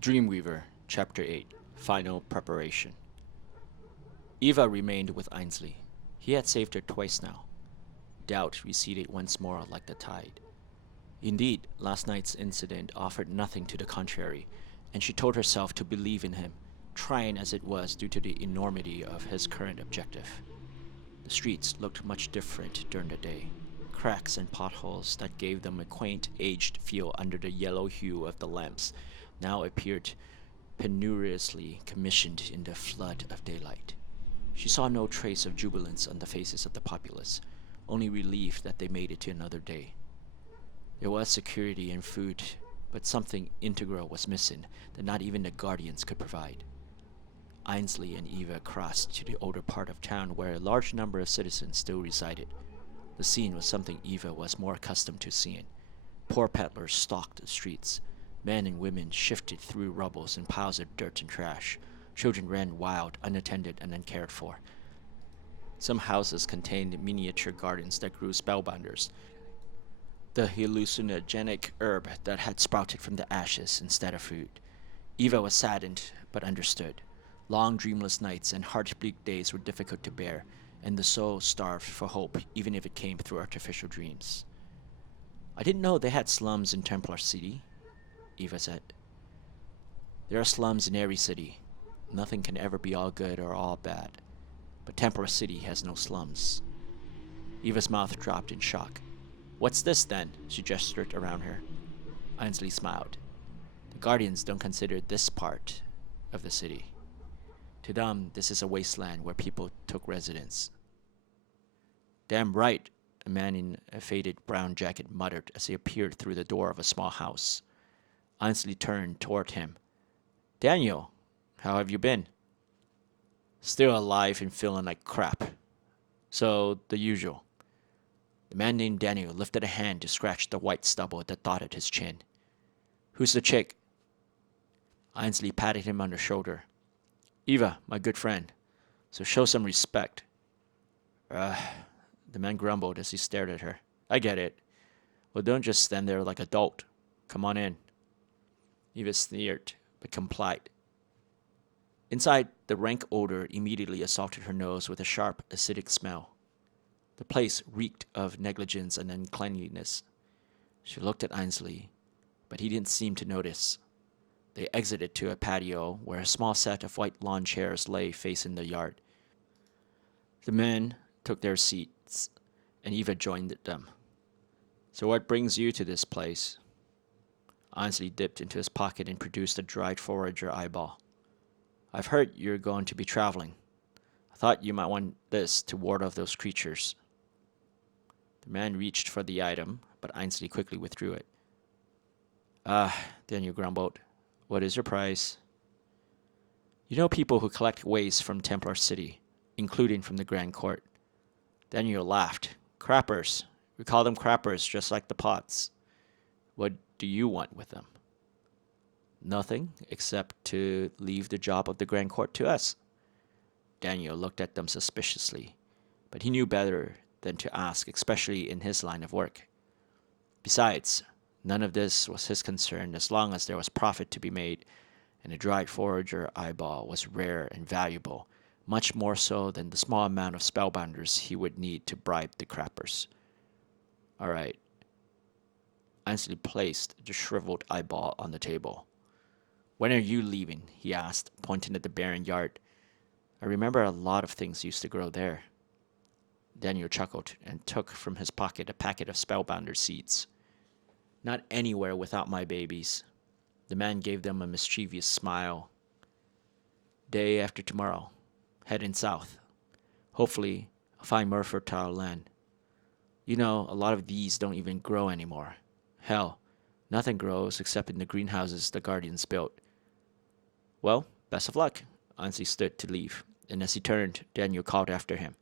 Dreamweaver, Chapter 8, Final Preparation. Eva remained with Ainsley. He had saved her twice now. Doubt receded once more like the tide. Indeed, last night's incident offered nothing to the contrary, and she told herself to believe in him, trying as it was due to the enormity of his current objective. The streets looked much different during the day. Cracks and potholes that gave them a quaint, aged feel under the yellow hue of the lamps now appeared penuriously commissioned in the flood of daylight. She saw no trace of jubilance on the faces of the populace, only relief that they made it to another day. There was security and food, but something integral was missing that not even the guardians could provide. Ainsley and Eva crossed to the older part of town where a large number of citizens still resided. The scene was something Eva was more accustomed to seeing. Poor peddlers stalked the streets. Men and women shifted through rubbles and piles of dirt and trash. Children ran wild, unattended, and uncared for. Some houses contained miniature gardens that grew spellbinders, the hallucinogenic herb that had sprouted from the ashes instead of food. Eva was saddened, but understood. Long dreamless nights and heartbleak days were difficult to bear, and the soul starved for hope even if it came through artificial dreams. I didn't know they had slums in Templar City, Eva said. There are slums in every city. Nothing can ever be all good or all bad. But Templar City has no slums. Eva's mouth dropped in shock. What's this then? She gestured around her. Ainsley smiled. The Guardians don't consider this part of the city. To them, this is a wasteland where people took residence. Damn right, a man in a faded brown jacket muttered as he appeared through the door of a small house. Ainsley turned toward him. Daniel, how have you been? Still alive and feeling like crap. So, the usual. The man named Daniel lifted a hand to scratch the white stubble that dotted his chin. Who's the chick? Ainsley patted him on the shoulder. Eva, my good friend. So show some respect. The man grumbled as he stared at her. I get it. Well, don't just stand there like a dolt. Come on in. Eva sneered, but complied. Inside, the rank odor immediately assaulted her nose with a sharp, acidic smell. The place reeked of negligence and uncleanliness. She looked at Ainsley, but he didn't seem to notice. They exited to a patio where a small set of white lawn chairs lay facing the yard. The men took their seats, and Eva joined them. So what brings you to this place? Ainsley dipped into his pocket and produced a dried forager eyeball. I've heard you're going to be traveling. I thought you might want this to ward off those creatures. The man reached for the item, but Ainsley quickly withdrew it. Daniel grumbled. What is your price? You know people who collect waste from Templar City, including from the Grand Court. Daniel laughed. Crappers. We call them crappers just like the pots. What do you want with them? Nothing, except to leave the job of the Grand Court to us. Daniel looked at them suspiciously, but he knew better than to ask, especially in his line of work. Besides, none of this was his concern as long as there was profit to be made, and a dried forager eyeball was rare and valuable, much more so than the small amount of spellbinders he would need to bribe the crappers. All right. Ainsley placed the shriveled eyeball on the table. When are you leaving? He asked, pointing at the barren yard. I remember a lot of things used to grow there. Daniel chuckled and took from his pocket a packet of spellbinder seeds. Not anywhere without my babies. The man gave them a mischievous smile. Day after tomorrow, heading south. Hopefully, I'll find more fertile land. You know, a lot of these don't even grow anymore. Hell, nothing grows except in the greenhouses the Guardians built. Well, best of luck. Ainsley stood to leave, and as he turned, Daniel called after him.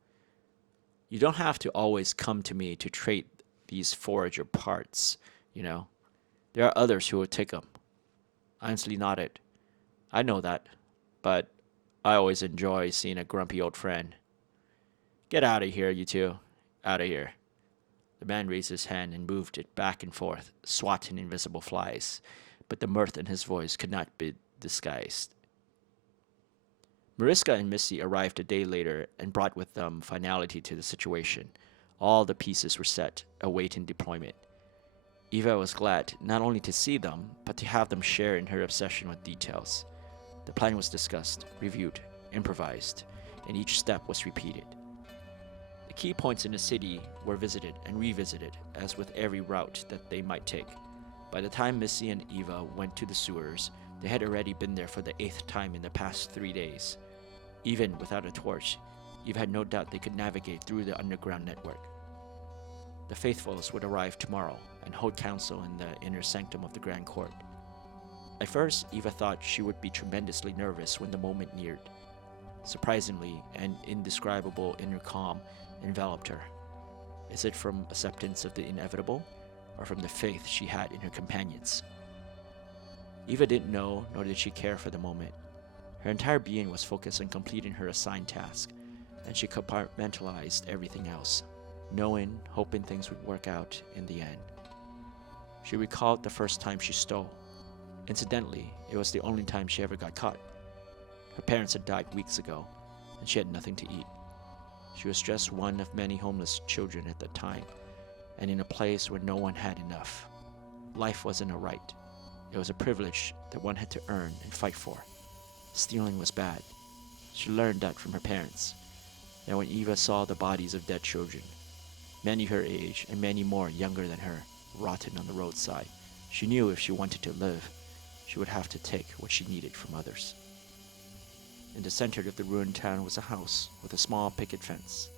You don't have to always come to me to trade these forager parts, you know. There are others who will take them. Ainsley nodded. I know that, but I always enjoy seeing a grumpy old friend. Get out of here, you two. Out of here. The man raised his hand and moved it back and forth, swatting invisible flies, but the mirth in his voice could not be disguised. Mariska and Missy arrived a day later and brought with them finality to the situation. All the pieces were set, awaiting deployment. Eva was glad not only to see them, but to have them share in her obsession with details. The plan was discussed, reviewed, improvised, and each step was repeated. The key points in the city were visited and revisited, as with every route that they might take. By the time Missy and Eva went to the sewers, they had already been there for the 8th time in the past 3 days. Even without a torch, Eva had no doubt they could navigate through the underground network. The faithfuls would arrive tomorrow and hold council in the inner sanctum of the Grand Court. At first, Eva thought she would be tremendously nervous when the moment neared. Surprisingly, an indescribable inner calm enveloped her. Is it from acceptance of the inevitable, or from the faith she had in her companions? Eva didn't know, nor did she care for the moment. Her entire being was focused on completing her assigned task, and she compartmentalized everything else, knowing, hoping things would work out in the end. She recalled the first time she stole. Incidentally, it was the only time she ever got caught. Her parents had died weeks ago, and she had nothing to eat. She was just one of many homeless children at the time, and in a place where no one had enough. Life wasn't a right. It was a privilege that one had to earn and fight for. Stealing was bad. She learned that from her parents. And when Eva saw the bodies of dead children, many her age and many more younger than her, rotting on the roadside, she knew if she wanted to live, she would have to take what she needed from others. In the center of the ruined town was a house with a small picket fence.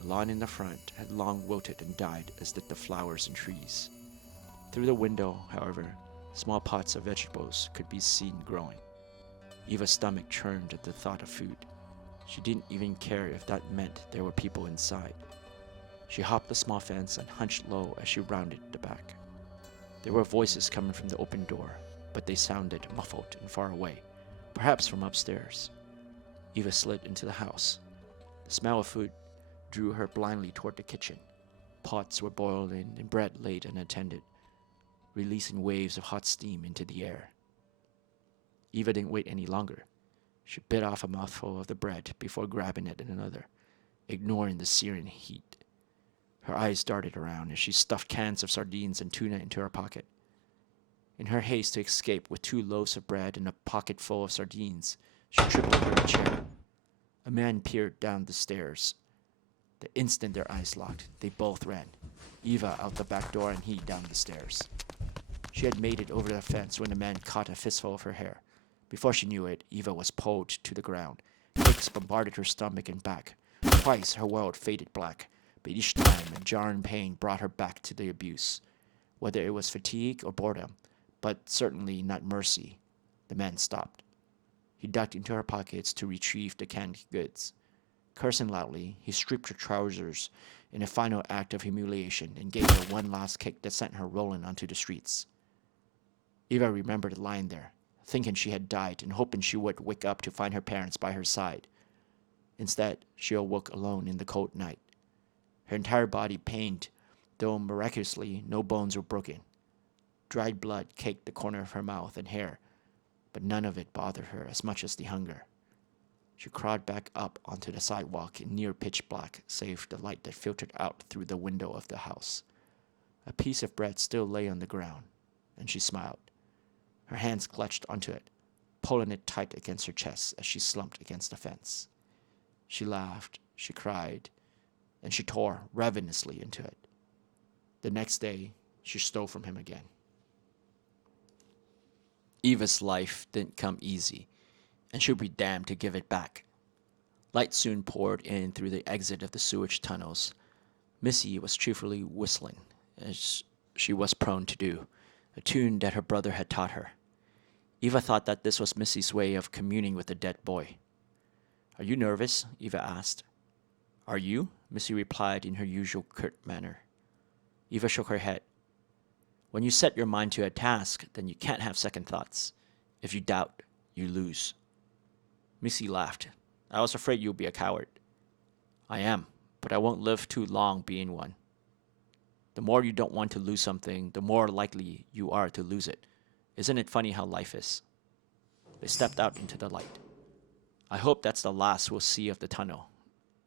The lawn in the front had long wilted and died, as did the flowers and trees. Through the window, however, small pots of vegetables could be seen growing. Eva's stomach churned at the thought of food. She didn't even care if that meant there were people inside. She hopped the small fence and hunched low as she rounded the back. There were voices coming from the open door, but they sounded muffled and far away, perhaps from upstairs. Eva slid into the house. The smell of food drew her blindly toward the kitchen. Pots were boiling and bread laid unattended, releasing waves of hot steam into the air. Eva didn't wait any longer. She bit off a mouthful of the bread before grabbing at another, ignoring the searing heat. Her eyes darted around as she stuffed cans of sardines and tuna into her pocket. In her haste to escape with 2 loaves of bread and a pocket full of sardines, she tripped over a chair. A man peered down the stairs. The instant their eyes locked, they both ran, Eva out the back door and he down the stairs. She had made it over the fence when the man caught a fistful of her hair. Before she knew it, Eva was pulled to the ground. Kicks bombarded her stomach and back. Twice her world faded black, but each time a jarring pain brought her back to the abuse. Whether it was fatigue or boredom, but certainly not mercy, the man stopped. He ducked into her pockets to retrieve the canned goods. Cursing loudly, he stripped her trousers in a final act of humiliation and gave her one last kick that sent her rolling onto the streets. Eva remembered lying there, thinking she had died and hoping she would wake up to find her parents by her side. Instead, she awoke alone in the cold night. Her entire body pained, though miraculously no bones were broken. Dried blood caked the corner of her mouth and hair, but none of it bothered her as much as the hunger. She crawled back up onto the sidewalk in near pitch black, save the light that filtered out through the window of the house. A piece of bread still lay on the ground, and she smiled. Her hands clutched onto it, pulling it tight against her chest as she slumped against the fence. She laughed, she cried, and she tore ravenously into it. The next day, she stole from him again. Eva's life didn't come easy, and she'd be damned to give it back. Light soon poured in through the exit of the sewage tunnels. Missy was cheerfully whistling, as she was prone to do, a tune that her brother had taught her. Eva thought that this was Missy's way of communing with the dead boy. "Are you nervous?" Eva asked. "Are you?" Missy replied in her usual curt manner. Eva shook her head. "When you set your mind to a task, then you can't have second thoughts. If you doubt, you lose." Missy laughed. "I was afraid you'd be a coward." "I am, but I won't live too long being one." "The more you don't want to lose something, the more likely you are to lose it. Isn't it funny how life is?" They stepped out into the light. I hope that's the last we'll see of the tunnel,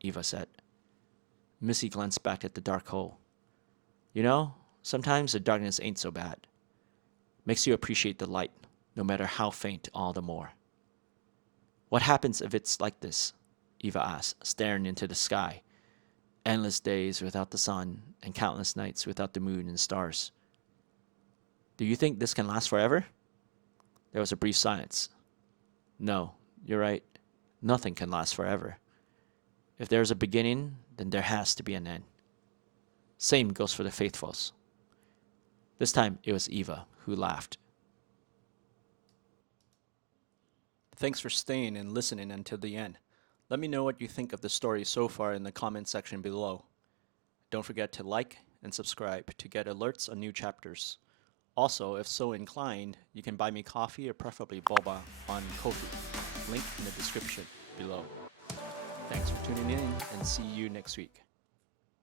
Eva said. Missy glanced back at the dark hole. You know, sometimes the darkness ain't so bad. Makes you appreciate the light, no matter how faint, all the more. What happens if it's like this? Eva asked, staring into the sky. Endless days without the sun, and countless nights without the moon and stars. Do you think this can last forever? There was a brief silence. No, you're right. Nothing can last forever. If there's a beginning, then there has to be an end. Same goes for the faithfuls. This time it was Eva who laughed. Thanks for staying and listening until the end. Let me know what you think of the story so far in the comment section below. Don't forget to like and subscribe to get alerts on new chapters. Also, if so inclined, you can buy me coffee or preferably boba on Ko-fi. Link in the description below. Thanks for tuning in and see you next week.